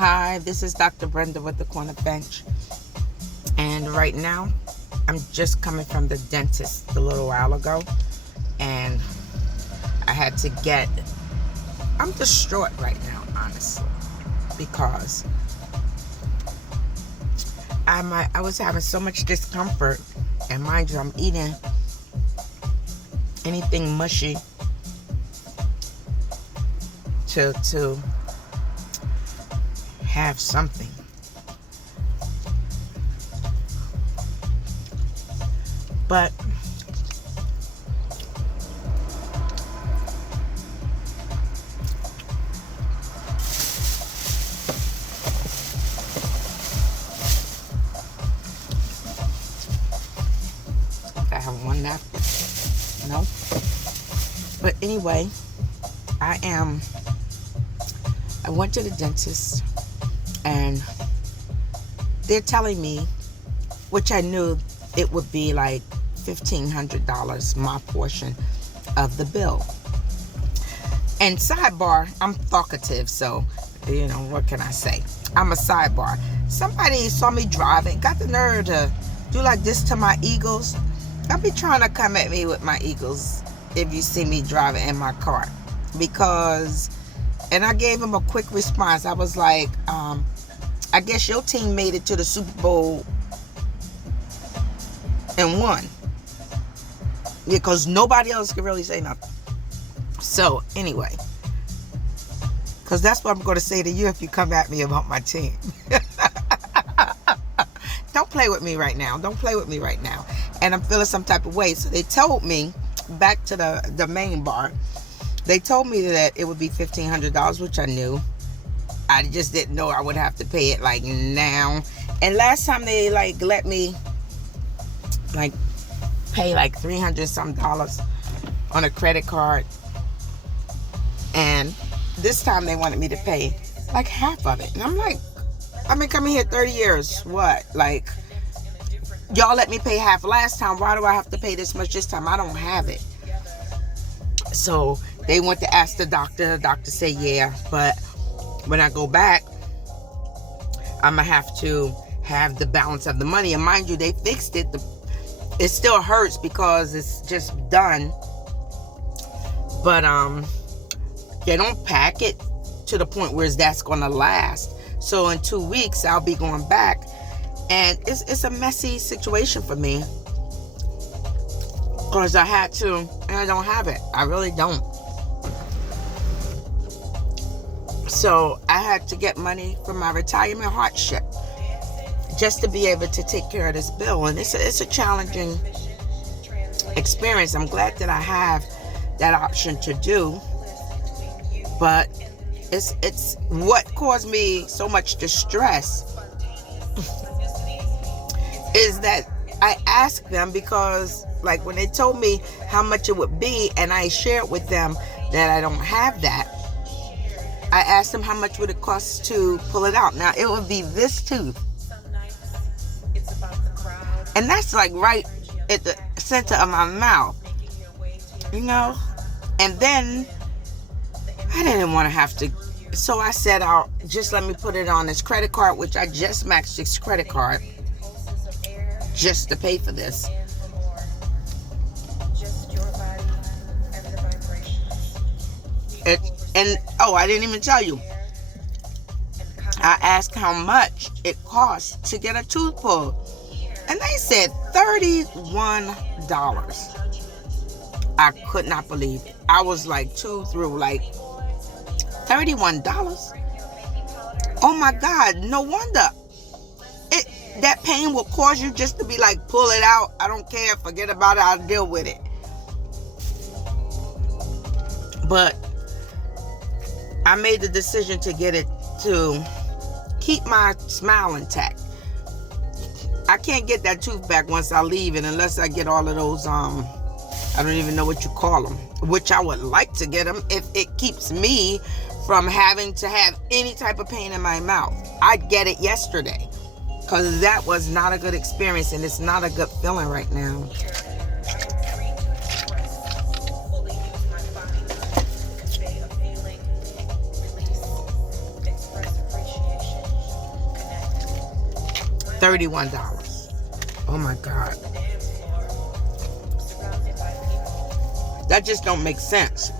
Hi, this is Dr. Brenda with the Corner Bench. And right now, I'm just coming from the dentist a little while ago. And I had to get... I'm distraught right now, honestly. Because I was having so much discomfort. And mind you, I'm eating anything mushy to have something. But I have one napkin. No. But anyway, I went to the dentist and they're telling me, which I knew it would be like $1,500, my portion of the bill. And sidebar, I'm talkative, so, what can I say? I'm a sidebar. Somebody saw me driving, got the nerve to do like this to my Eagles. Don't be trying to come at me with my Eagles if you see me driving in my car. And I gave him a quick response. I was like, I guess your team made it to the Super Bowl and won. Yeah, because nobody else can really say nothing. So, anyway. Because that's what I'm going to say to you if you come at me about my team. Don't play with me right now. Don't play with me right now. And I'm feeling some type of way. So they told me, back to the main bar, they told me that it would be $1,500, which I knew. I just didn't know I would have to pay it like now. And last time they let me pay like $300 some on a credit card. And this time they wanted me to pay like half of it. And I'm like, I've been coming here 30 years. What? Like, y'all let me pay half last time. Why do I have to pay this much this time? I don't have it. So they went to ask the doctor. The doctor said, yeah. But when I go back, I'm going to have to have the balance of the money. And mind you, they fixed it. It still hurts because it's just done. But they don't pack it to the point where that's going to last. So in 2 weeks, I'll be going back. And it's a messy situation for me. Because I had to, and I don't have it. I really don't. So I had to get money from my retirement hardship just to be able to take care of this bill. And it's a challenging experience. I'm glad that I have that option to do. But it's what caused me so much distress is that I asked them because like when they told me how much it would be and I shared with them that I don't have that, I asked them how much would it cost to pull it out. Now it would be this tooth. And that's like right at the center of my mouth. And then I didn't want to have to. So I said, just let me put it on this credit card, which I just maxed this credit card just to pay for this. I didn't even tell you. I asked how much it costs to get a tooth pulled. And they said $31. I could not believe it. I was like $31? Oh my God, no wonder. That pain will cause you just to be like, pull it out. I don't care, forget about it, I'll deal with it. But I made the decision to get it to keep my smile intact. I can't get that tooth back once I leave it unless I get all of those, I don't even know what you call them, which I would like to get them if it keeps me from having to have any type of pain in my mouth. I'd get it yesterday because that was not a good experience and it's not a good feeling right now. $31. Oh my God. That just don't make sense.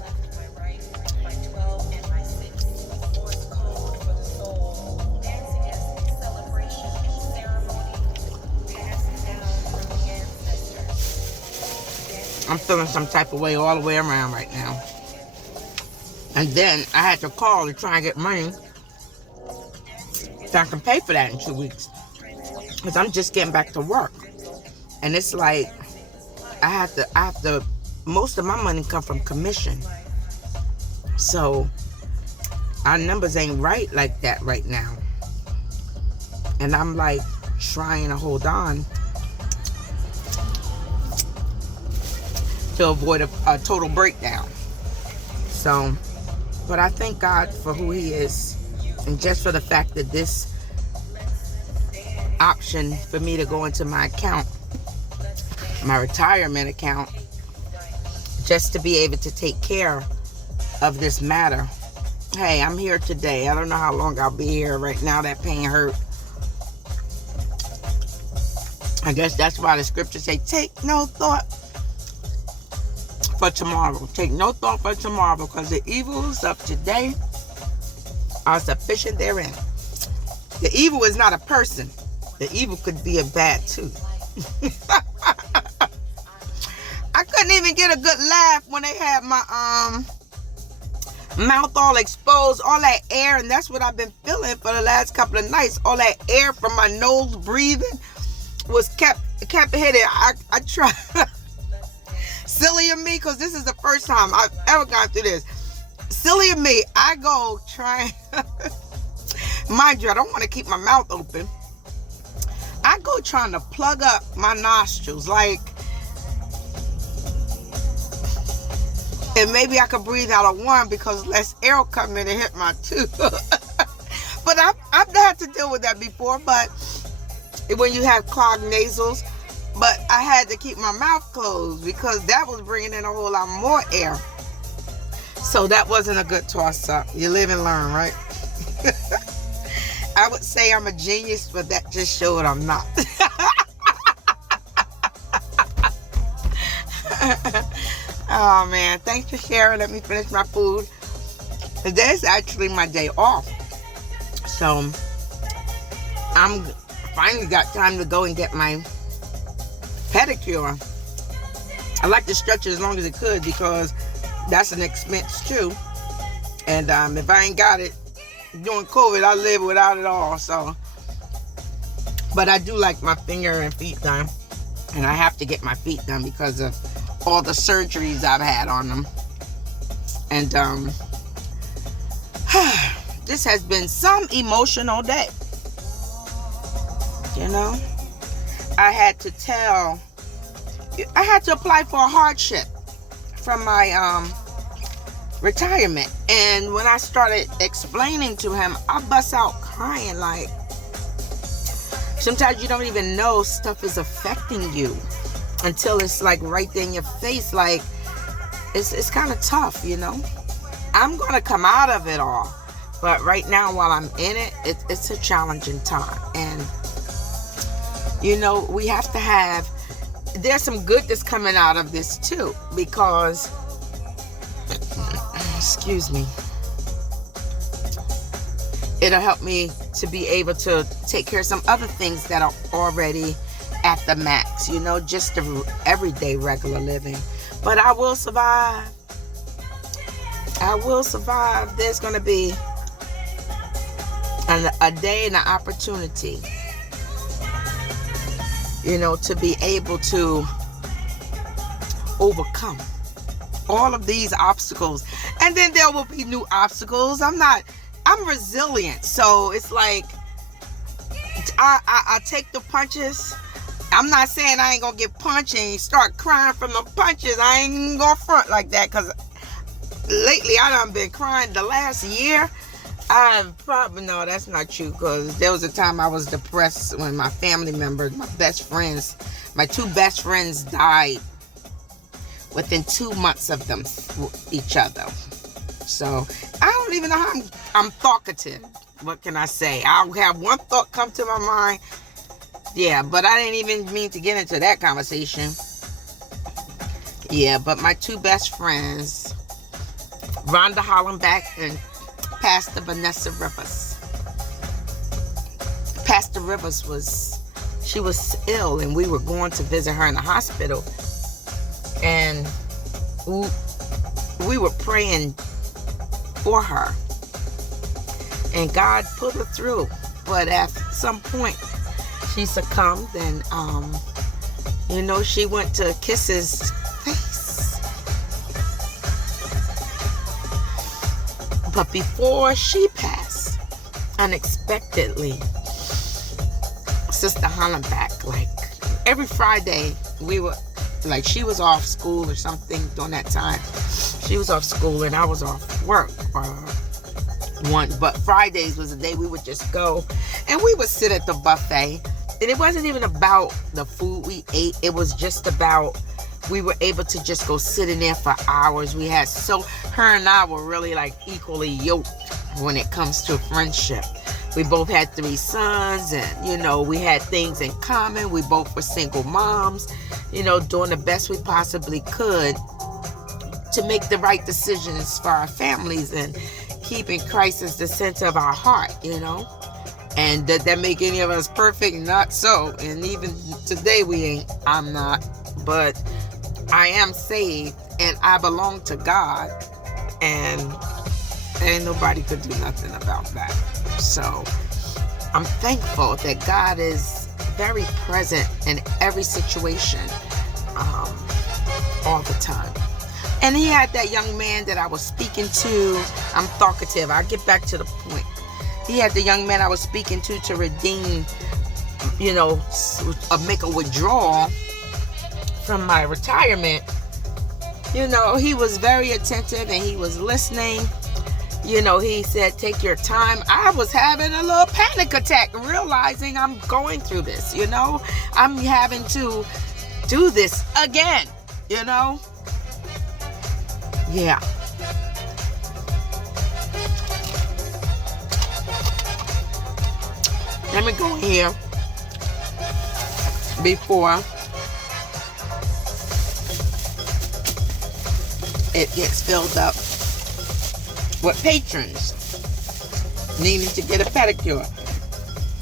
I'm feeling some type of way all the way around right now. And then I had to call to try and get money so I can pay for that in 2 weeks. Because I'm just getting back to work. And it's like, I have to, most of my money come from commission. So, our numbers ain't right like that right now. And I'm like, trying to hold on to avoid a total breakdown. So, but I thank God for who He is, and just for the fact that this option for me to go into my account, my retirement account, just to be able to take care of this matter. Hey, I'm here today. I don't know how long I'll be here. Right now, that pain hurt. I guess that's why the scriptures say, take no thought for tomorrow. Take no thought for tomorrow, because the evils of today are sufficient therein. The evil is not a person. The evil could be a bad too. I couldn't even get a good laugh when they had my mouth all exposed, all that air, and that's what I've been feeling for the last couple of nights. All that air from my nose breathing was kept hitting. I tried. Silly of me, because this is the first time I've ever gone through this. Silly of me, I go trying. Mind you, I don't want to keep my mouth open. I go trying to plug up my nostrils, like, and maybe I could breathe out of one because less air will come in and hit my tooth. But I've had to deal with that before, but when you have clogged nasals. But I had to keep my mouth closed because that was bringing in a whole lot more air. So that wasn't a good toss-up. You live and learn, right? I would say I'm a genius, but that just showed I'm not. Oh, man. Thanks for sharing. Let me finish my food. Today's actually my day off. So I'm finally got time to go and get my pedicure. I like to stretch it as long as it could because that's an expense too. And if I ain't got it during COVID, I live without it all. So, but I do like my finger and feet done, and I have to get my feet done because of all the surgeries I've had on them. And this has been some emotional day. You know, I had to apply for a hardship from my retirement. And when I started explaining to him, I bust out crying. Like, sometimes you don't even know stuff is affecting you until it's like right there in your face. Like, it's kind of tough, you know. I'm going to come out of it all. But right now, while I'm in it, it's a challenging time. And, you know, we have to have, there's some good that's coming out of this too. Because, excuse me, it'll help me to be able to take care of some other things that are already at the max. You know, just the everyday regular living. But I will survive. I will survive. There's going to be a day and an opportunity, you know, to be able to overcome all of these obstacles. And then there will be new obstacles. I'm resilient. So it's like, I take the punches. I'm not saying I ain't going to get punched and start crying from the punches. I ain't going to front like that, because lately I done been crying the last year. No, that's not true, because there was a time I was depressed when my family members, my two best friends died within 2 months of them, each other. So I don't even know how I'm talkative. What can I say? I'll have one thought come to my mind, Yeah, but I didn't even mean to get into that conversation. Yeah, but my two best friends, Rhonda Hollenbeck and Pastor Vanessa Rivers. Pastor Rivers she was ill, and we were going to visit her in the hospital. And we were praying for her. And God put her through. But at some point, she succumbed, and, she went to kiss his face. But before she passed, unexpectedly, Sister Hollenbeck, like, every Friday, she was off school or something during that time. She was off school and I was off work. But Fridays was the day we would just go and we would sit at the buffet. And it wasn't even about the food we ate. It was just about, we were able to just go sit in there for hours. Her and I were really like equally yoked when it comes to friendship. We both had 3 sons, and, we had things in common. We both were single moms, doing the best we possibly could to make the right decisions for our families and keeping Christ as the center of our heart, And did that make any of us perfect? Not so. And even today I'm not. But I am saved and I belong to God. And ain't nobody could do nothing about that. So I'm thankful that God is very present in every situation, all the time. And he had that young man that I was speaking to. I'm talkative. I'll get back to the point. He had the young man I was speaking to redeem, make a withdrawal from my retirement. He was very attentive and he was listening. He said, take your time. I was having a little panic attack, realizing I'm going through this, I'm having to do this again, Yeah. Let me go in here before it gets filled up with patrons needing to get a pedicure.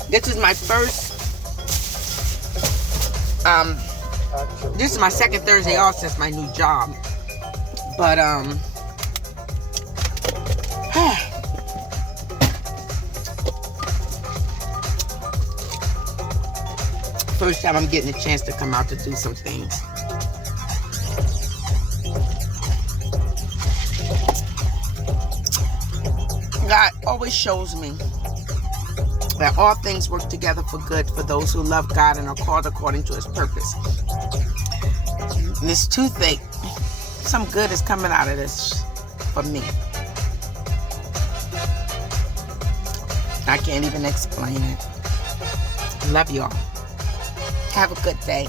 This is my first, this is my second Thursday off since my new job. But, first time I'm getting a chance to come out to do some things. God always shows me that all things work together for good for those who love God and are called according to his purpose. And this toothache, some good is coming out of this for me. I can't even explain it. Love y'all. Have a good day.